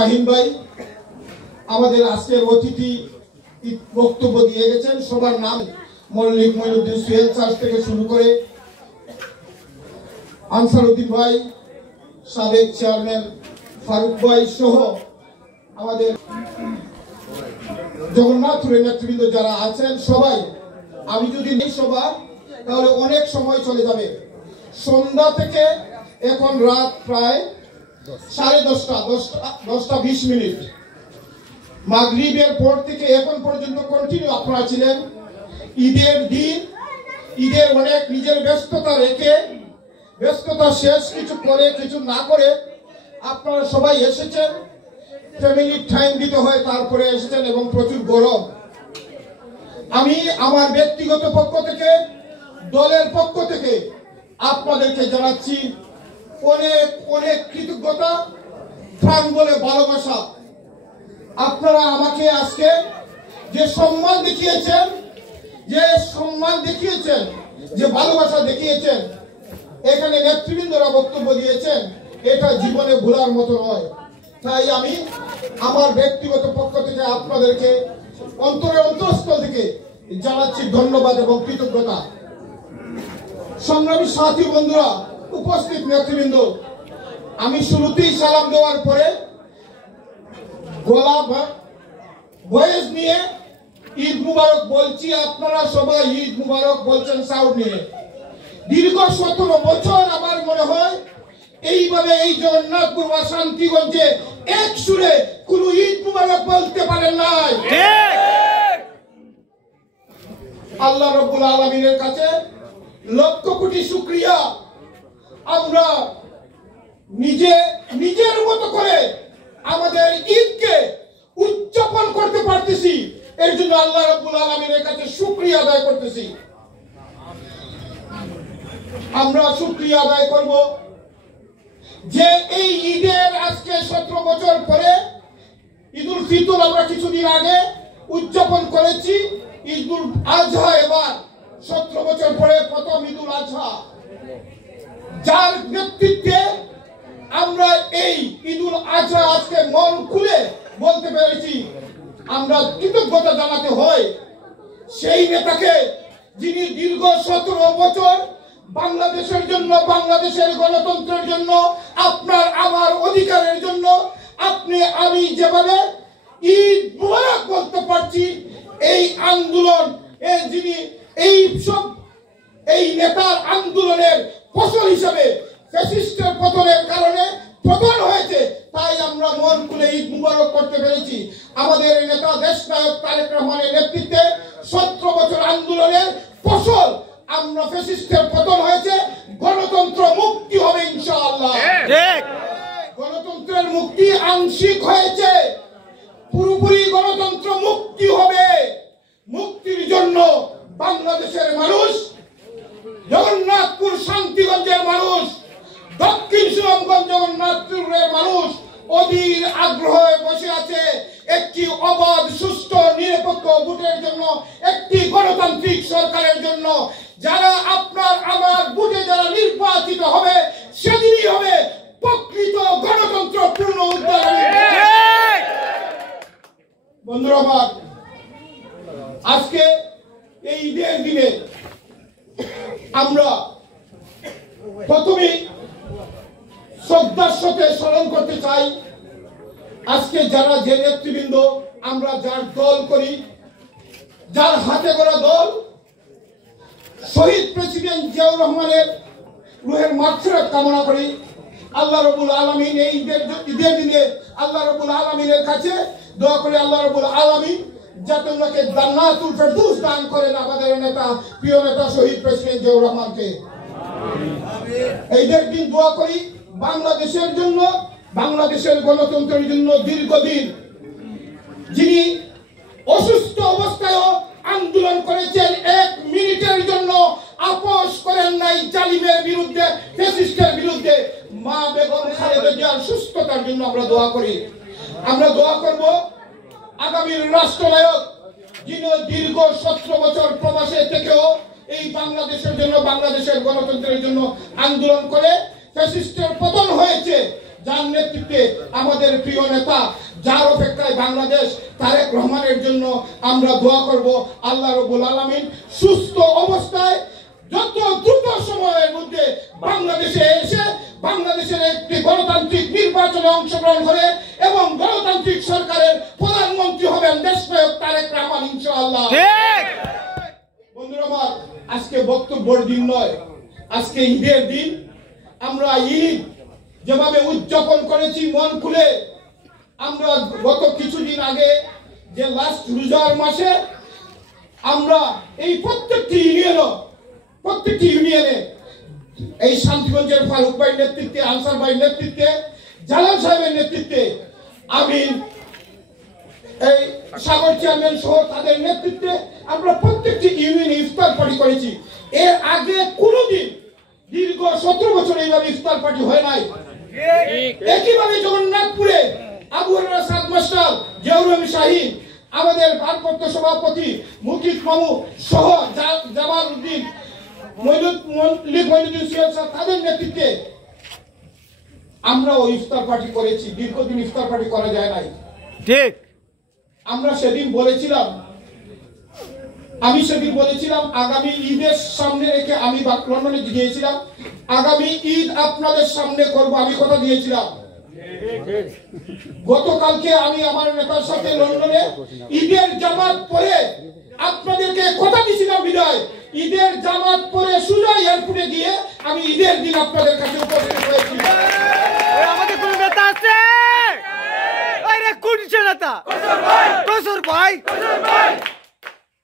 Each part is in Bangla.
শাহিন ভাই আমাদের আজকের অতিথি বক্তব্য দিয়ে গেছেন। সবার নাম মল্লিক মঈনুদ্দিন সুহেল স্যার থেকে শুরু করে আনসারউদ্দিন ভাই, সাবেক চেয়ারম্যান ফারুক ভাই সহ আমাদের জগন্নাথপুরের নেতৃবৃন্দ যারা আছেন সবাই। আমি যদি নেই সবার তাহলে অনেক সময় চলে যাবে। সন্ধ্যা থেকে এখন রাত প্রায় 10:30 মাগরিবের পর থেকে এখন পর্যন্ত কন্টিনিউ আপনারা ছিলেন। ঈদের দিন, ঈদের অনেক নিজের ব্যস্ততা রেখে, ব্যস্ততা শেষ কিছু করে কিছু না করে আপনারা সবাই এসেছেন। ফ্যামিলি টাইম দিতে হয়, তারপরে এসেছেন এবং প্রচুর গরম। আমি আমার ব্যক্তিগত পক্ষ থেকে, দলের পক্ষ থেকে আপনাদেরকে জানাচ্ছি অনেক অনেক কৃতজ্ঞতা, প্রাণ বলে ভালোবাসা। আপনারা আমাকে আজকে যে সম্মান দেখিয়েছেন, যে ভালোবাসা দেখিয়েছেন, এখানে নেতৃবৃন্দরা বক্তব্য দিয়েছেন, এটা জীবনে ভোলার মতো নয়। তাই আমি আমার ব্যক্তিগত পক্ষ থেকে আপনাদেরকে অন্তরের অন্তঃস্থল থেকে জানাচ্ছি ধন্যবাদ এবং কৃতজ্ঞতা। সংগ্রামী সাথী বন্ধুরা, উপস্থিত নেতৃবৃন্দ, আমি শুরুতেই সালাম দেওয়ার পরে গলা ভয়েস নিয়ে ঈদ মুবারক বলছি। আপনারা সবাই ঈদ মুবারক বলছেন সাউন্ড নিয়ে। দীর্ঘ 17 বছর আমার মনে হয় এইভাবে এই জগন্নাথপুর বা শান্তিগঞ্জে এক সুরে কোন ঈদ মুবারক বলতে পারেন নাই। আল্লাহ রাব্বুল আলামিনের কাছে লক্ষ কোটি শুকরিয়া। আমরা নিজের মতো করে আমাদের ঈদকে উদযাপন করতে পারতেছি, এর জন্য আল্লাহ রাব্বুল আলামিনের কাছে শুকরিয়া আদায় করতেছি। আমরা শুকরিয়া আদায় করব যে এই ঈদের আজকে 17 বছর পরে ঈদুল ফিতর আমরা কিছুদিন আগে উদযাপন করেছি। ঈদুল আজহা এবার 17 বছর পরে প্রথম ঈদুল আজহা, যার নেতৃত্বে আমরা এই ঈদুল আজহা আজকে মন খুলে বলতে পেরেছি। আমরা কৃতজ্ঞতা জানাতে হয় সেই নেতাকে, যিনি দীর্ঘ 17 বছর বাংলাদেশের জন্য, বাংলাদেশের গণতন্ত্রের জন্য, আপনার আমার অধিকারের জন্য আপনি আমি যেভাবে ঈদ মুবারক বলতে পারছি, এই আন্দোলন যিনি এই নেতার আন্দোলনের ফসল হিসেবে ফ্যাসিস্টের পতনের কারণে পতন হয়েছে, তাই আমরা মন খুলে ঈদ মুবারক করতে পেরেছি। আমাদের নেতা দেশনায়ক তারেক রহমানের নেতৃত্বে 17 বছর আন্দোলনের ফসল আমরা ফ্যাসিস্টের পতন হয়েছে, গণতন্ত্র মুক্তি হবে ইনশাআল্লাহ। গণতন্ত্রের মুক্তি আংশিক হয়েছে, পুরোপুরি গণতন্ত্র মুক্তি হবে। মুক্তির জন্য বাংলাদেশের মানুষ, জগন্নাথপুর শান্তিগঞ্জের মানুষ, দক্ষিণ সুনামগঞ্জ জগন্নাথপুরের মানুষ অধীর আগ্রহে বসে আছে একটি অবাধ, সুষ্ঠু, নিরপেক্ষ ভোটের জন্য, একটি গণতান্ত্রিক সরকারের জন্য। যারা আপনার আমার ভোটে যারা নির্বাচিত হবে, সেদিনই হবে প্রকৃত গণতন্ত্র পূর্ণ উদ্ধার। বন্ধুরা আমার, আজকে এই ঈদের দিনে আমরা প্রথমেই শ্রদ্ধার সাথে স্মরণ করতে চাই আজকে যারা যে নেতৃবৃন্দ, আমরা যার দল করি, যার হাতে গড়া দল, শহীদ প্রেসিডেন্ট জিয়াউর রহমানের রুহের মাগফিরাত কামনা করি। আল্লাহ রাব্বুল আলামিন এই ঈদের দিনে আল্লাহ রাব্বুল আলামিনের কাছে দোয়া করি, আল্লাহ রাব্বুল আলামিন যাতে ওনাকে জান্নাতুল ফেরদৌস দান করেন, আমাদের নেতা, প্রিয় নেতা শহীদ প্রেসিডেন্ট জিয়াউর রহমানকে। ঈদের দিন দোয়া করি বাংলাদেশের জন্য, বাংলাদেশের গণতন্ত্রের জন্য। দীর্ঘদিন যিনি অসুস্থ অবস্থায়ও আন্দোলন করেছেন, 1 মিনিটের জন্য আপোষ করেন নাই জালিমের বিরুদ্ধে, ফ্যাসিস্টের বিরুদ্ধে, মা বেগম খালেদা জিয়ার সুস্থতার জন্য আমরা দোয়া করি। আমরা দোয়া করব আগামীর রাষ্ট্রনায়ক, যিনি দীর্ঘ 17 বছর প্রবাসে থেকেও এই বাংলাদেশের জন্য, বাংলাদেশের গণতন্ত্রের জন্য আন্দোলন করে ফ্যাসিস্টের পতন হয়েছে, যার নেতৃত্বে আমাদের প্রিয় নেতা, যার অপেক্ষায় বাংলাদেশ, তারেক রহমানের জন্য আমরা দোয়া করব আল্লাহ রাব্বুল আলামিন সুস্থ অবস্থায় যত দ্রুত সময়ের মধ্যে বাংলাদেশে এসে বাংলাদেশের একটি গণতান্ত্রিক নির্বাচনে অংশগ্রহণ করে এবং গণতান্ত্রিক সরকারের প্রধানমন্ত্রী হবেন দেশনায়ক তারেক রহমান ইনশাআল্লাহ। বন্ধুরা আমার, আজকে বক্তব্যের দিন নয়, আজকে ঈদের দিন। আমরা ঈদ যেভাবে উদযাপন করেছি মন খুলে, আমরা গত কিছুদিন আগে যে লাস্ট রোজার মাসে আমরা এই প্রত্যেকটি ইউনিয়নে এই শান্তিগঞ্জের ফারুক ভাইয়ের নেতৃত্বে, আনসার ভাইয়ের নেতৃত্বে, জালাল সাহেবের নেতৃত্বে, আমিন, এই সাগর চেয়ারম্যান সহ তাদের নেতৃত্বে আমরা প্রত্যেকটি ইউনিয়নে ইফতার পার্টি করেছি। এর আগে কোনোদিন দীর্ঘ 17 বছর এইভাবে ইফতার পার্টি হয় নাই। একইভাবে জগন্নাথপুরে আবু হুরায়রা সাদ মাস্টার, জিয়াউর শাহীন, আমাদের ভারপ্রাপ্ত সভাপতি মুকিত মামু সহ জামাল উদ্দিন, মঈনুদ্দিন সিয়াদ সাহেব, তাদের নেতৃত্বে আমরাও ইফতার পার্টি করেছি। দীর্ঘদিন ইফতার পার্টি করা যায় নাই। ঠিক, আমরা সেদিন বলেছিলাম, আগামী ঈদের সামনে রেখে আমি লন্ডনে গিয়েছিলাম, আগামী ঈদ আপনাদের সামনে করব, আমি কথা দিয়েছিলাম। গতকালকে আমি আমার নেতার সাথে লন্ডনে ঈদের জামাত পরে আপনাদেরকে কথা দিয়েছিলাম বিদায়, ঈদের জামাত পরে সোজা এয়ারপোর্টে গিয়ে আমি ঈদের দিন আপনাদের কাছে উপস্থিত হয়েছি। আমাদের কোন নেতা আছে? আরে কোন নেতা? কসর ভাই।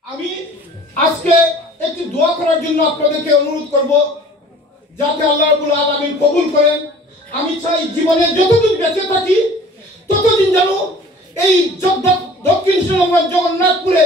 আমি আজকে একটি দোয়া করার জন্য আপনাদেরকে অনুরোধ করব, যাতে আল্লাহ রাব্বুল আলামিন কবুল করেন। আমি চাই জীবনে যতদিন বেঁচে থাকি ততদিন যেন এই দক্ষিণ সুনামগঞ্জ জগন্নাথপুরে